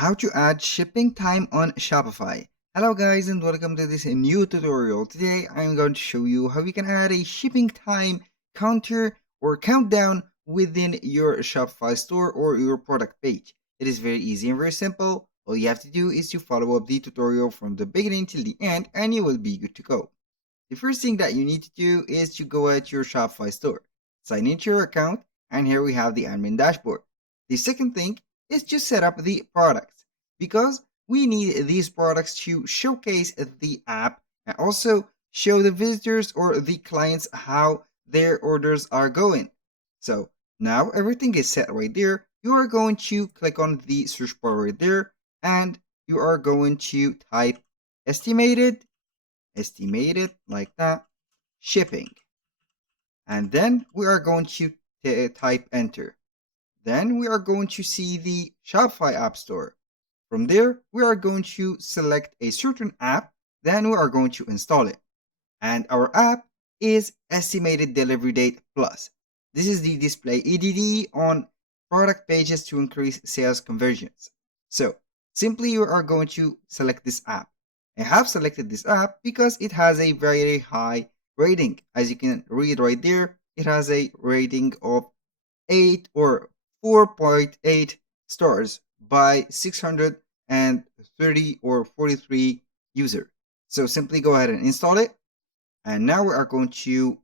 how to add shipping time on Shopify. Hello guys and welcome to this new tutorial. Today I'm going to show you how you can add a shipping time counter or countdown within your Shopify store or your product page. It is very easy and very simple. All you have to do is to follow up the tutorial from the beginning till the end and you will be good to go. The first thing that you need to do is to go at your Shopify store, sign into your account, and here we have the admin dashboard. The second thing is to set up the products because we need these products to showcase the app and also show the visitors or the clients how their orders are going. So now everything is set right there. You are going to click on the search bar right there and you are going to type estimated like that, shipping. And then we are going to type enter. Then we are going to see the Shopify App Store. From there, we are going to select a certain app, then we are going to install it. And our app is Estimated Delivery Date Plus. This is the display EDD on product pages to increase sales conversions. So simply you are going to select this app. I have selected this app because it has a very high rating. As you can read right there, it has a rating of 8 or 4.8 stars by 630 or 43 users. So simply go ahead and install it. And now we are going to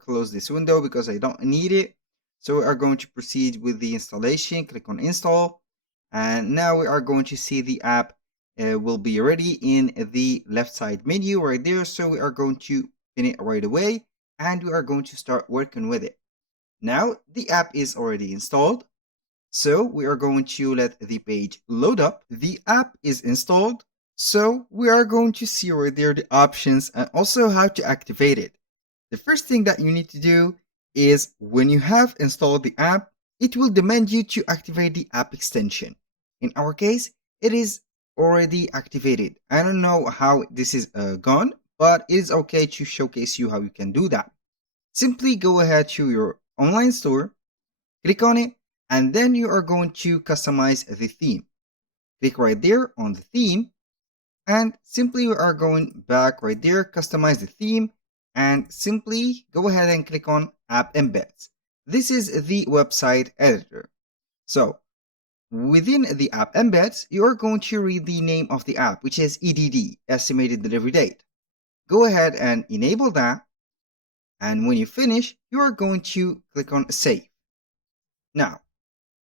close this window because I don't need it. So we are going to proceed with the installation. Click on install. And now we are going to see the app will be ready in the left side menu right there. So we are going to pin it right away and we are going to start working with it. Now the app is already installed. So we are going to let the page load up. The app is installed. So we are going to see right there the options and also how to activate it. The first thing that you need to do is when you have installed the app, it will demand you to activate the app extension. In our case, it is already activated. I don't know how this is gone, but it is okay to showcase you how you can do that. Simply go ahead to your online store, click on it, and then you are going to customize the theme. Click right there on the theme, and simply we are going back right there, customize the theme, and simply go ahead and click on App Embeds. This is the website editor. So within the app embeds, you are going to read the name of the app, which is EDD, Estimated Delivery Date. Go ahead and enable that. And when you finish, you are going to click on Save. Now,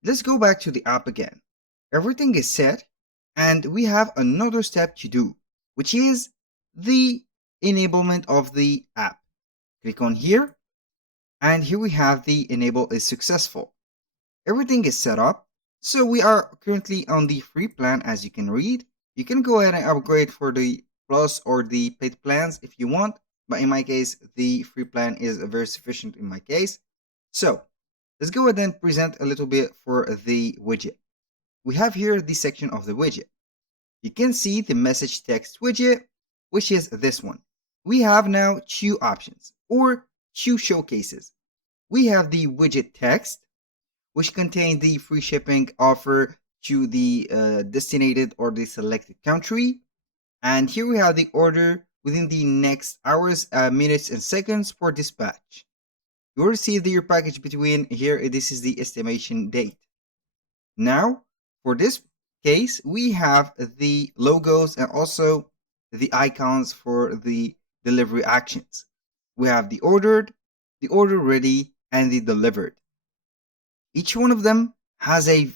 let's go back to the app again. Everything is set, and we have another step to do, which is the enablement of the app. Click on here, and here we have the enable is successful. Everything is set up. So we are currently on the free plan, as you can read. You can go ahead and upgrade for the plus or the paid plans if you want. But in my case, the free plan is very sufficient in my case. So let's go ahead and present a little bit for the widget. We have here the section of the widget. You can see the message text widget, which is this one. We have now two options or two showcases. We have the widget text, which contain the free shipping offer to the destinated or the selected country. And here we have the order within the next hours, minutes, and seconds for dispatch. You will receive your package between here. This is the estimation date. Now, for this case, we have the logos and also the icons for the delivery actions. We have the ordered, the order ready, and the delivered. Each one of them has a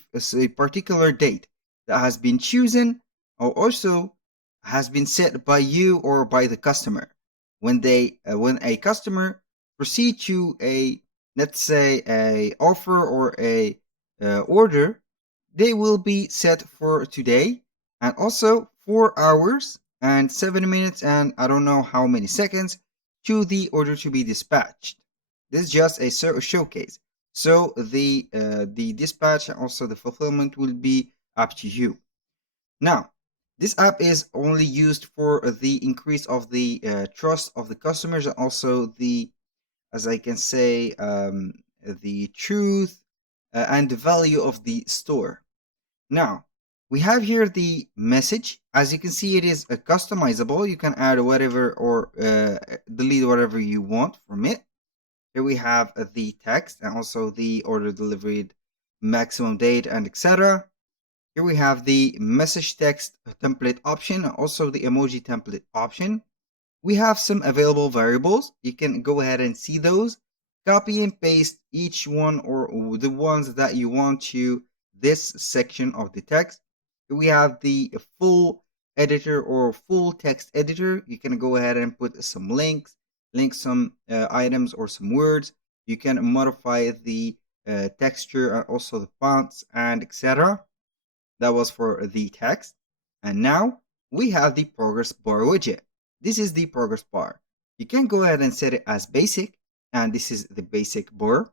particular date that has been chosen or also has been set by you or by the customer. When a customer proceed to a, let's say, a offer or a order, they will be set for today and also 4 hours and 7 minutes and I don't know how many seconds to the order to be dispatched. This is just a showcase. So the dispatch and also the fulfillment will be up to you. Now, this app is only used for the increase of the trust of the customers and also the, as I can say, the truth and the value of the store. Now, We have here the message. As you can see, it is customizable. You can add whatever or delete whatever you want from it. Here we have the text and also the order delivered maximum date and etc. Here we have the message text template option and also the emoji template option. We have some available variables. You can go ahead and see those. Copy and paste each one or the ones that you want to this section of the text. We have the full editor or full text editor. You can go ahead and put some links, link some items or some words. You can modify the texture and also the fonts and etc. That was for the text. And now we have the progress bar widget. This is the progress bar. You can go ahead and set it as basic, and this is the basic bar.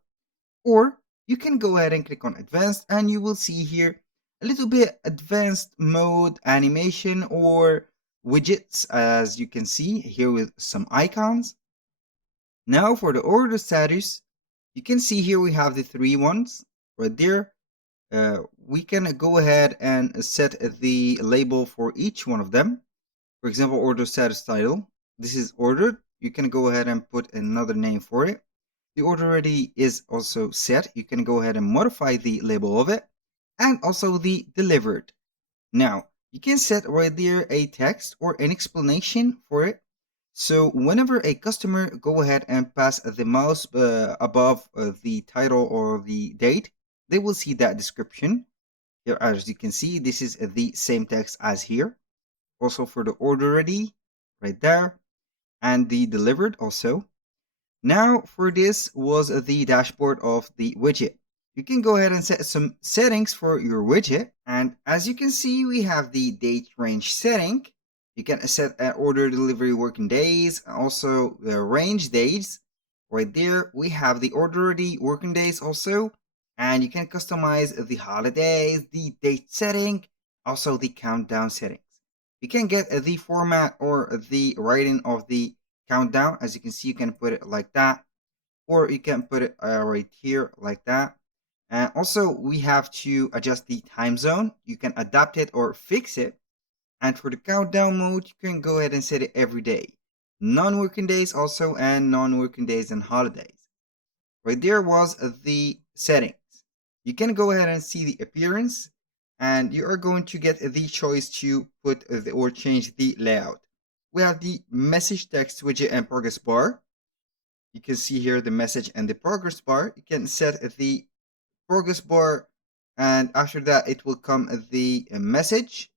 Or you can go ahead and click on advanced, and you will see here a little bit advanced mode animation or widgets, as you can see here with some icons. Now for the order status, you can see here we have the three ones right there. We can go ahead and set the label for each one of them. For example, order status title. This is ordered. You can go ahead and put another name for it. The order ready is also set. You can go ahead and modify the label of it and also the delivered. Now, you can set right there a text or an explanation for it. So whenever a customer go ahead and pass the mouse above the title or the date, they will see that description. Here, as you can see, this is the same text as here. Also for the order ready, right there, and the delivered also. Now for this was the dashboard of the widget. You can go ahead and set some settings for your widget. And as you can see, we have the date range setting. You can set order delivery working days, also the range days. Right there, we have the order ready working days also. And you can customize the holidays, the date setting, also the countdown settings. You can get the format or the writing of the countdown. As you can see, you can put it like that, or you can put it right here like that. And also we have to adjust the time zone. You can adapt it or fix it. And for the countdown mode, you can go ahead and set it every day, non-working days also, and non-working days and holidays. Right there was the settings. You can go ahead and see the appearance, and you are going to get the choice to put or change the layout. We have the message text widget and progress bar. You can see here the message and the progress bar. You can set the progress bar, and after that it will come the message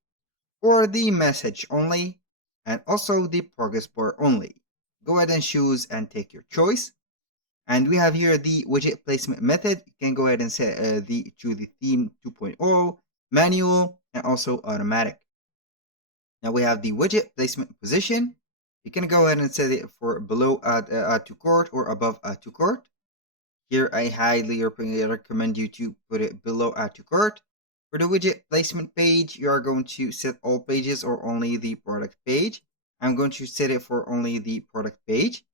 or the message only, and also the progress bar only. Go ahead and choose and take your choice. And we have here the widget placement method. You can go ahead and set to the theme 2.0, manual, and also automatic. Now we have the widget placement position. You can go ahead and set it for below add to cart or above add to cart. Here I highly recommend you to put it below add to cart. For the widget placement page, you are going to set all pages or only the product page. I'm going to set it for only the product page.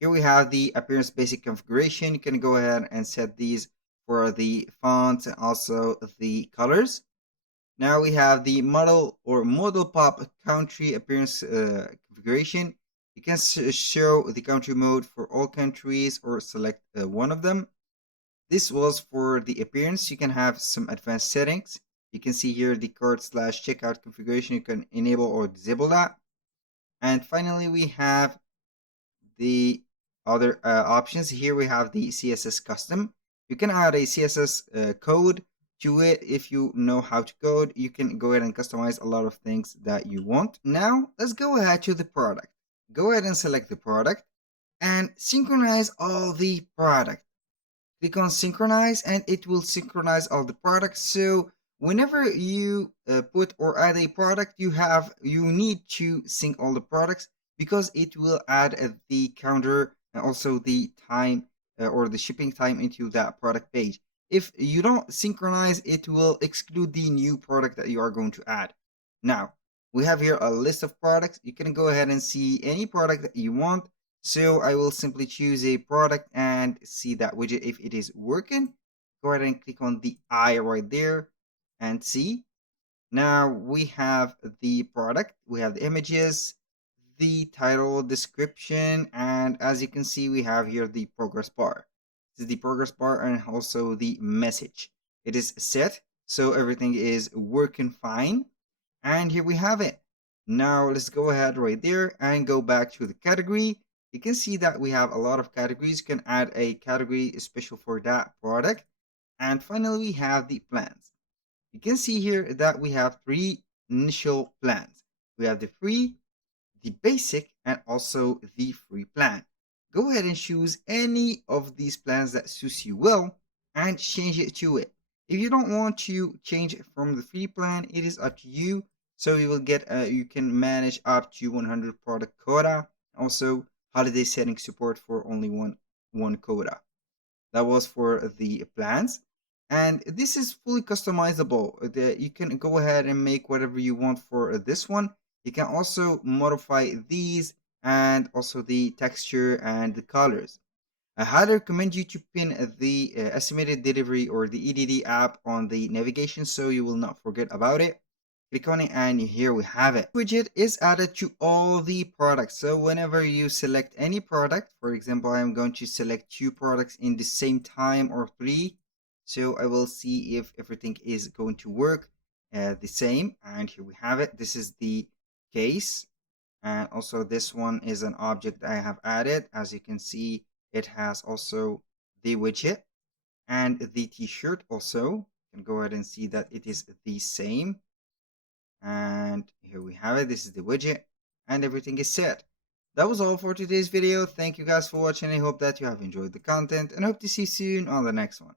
Here we have the appearance basic configuration. You can go ahead and set these for the fonts and also the colors. Now we have the model or model pop country appearance configuration. You can show the country mode for all countries or select one of them. This was for the appearance. You can have some advanced settings. You can see here the cart/checkout configuration. You can enable or disable that. And finally, we have the other options. Here we have the CSS custom. You can add a CSS code to it. If you know how to code, you can go ahead and customize a lot of things that you want. Now let's go ahead to the product. Go ahead and select the product and synchronize all the product. Click on synchronize and it will synchronize all the products. So whenever you put or add a product, you need to sync all the products, because it will add the counter and also the time or the shipping time into that product page. If you don't synchronize, it will exclude the new product that you are going to add. Now we have here a list of products. You can go ahead and see any product that you want. So I will simply choose a product and see that widget if it is working. Go ahead and click on the eye right there and see. Now we have the product, we have the images, the title, description, and as you can see, we have here the progress bar. This is the progress bar and also the message. It is set, so everything is working fine. And here we have it. Now let's go ahead right there and go back to the category. You can see that we have a lot of categories. You can add a category special for that product. And finally, we have the plans. You can see here that we have three initial plans. We have the free, the basic, and also the free plan. Go ahead and choose any of these plans that suits you well and change it to it. If you don't want to change it from the free plan, it is up to you. So you will get you can manage up to 100 product quota. Also, holiday setting support for only one quota. That was for the plans. And this is fully customizable. You can go ahead and make whatever you want for this one. You can also modify these and also the texture and the colors. I highly recommend you to pin the estimated delivery or the EDD app on the navigation so you will not forget about it. Click on it and here we have it. Widget is added to all the products. So whenever you select any product, for example, I'm going to select 2 products in the same time or 3. So I will see if everything is going to work the same. And here we have it. This is the case. And also this one is an object I have added. As you can see, it has also the widget and the t-shirt also. You can go ahead and see that it is the same. And here we have it. This is the widget and everything is set. That was all for today's video. Thank you guys for watching. I hope that you have enjoyed the content and hope to see you soon on the next one.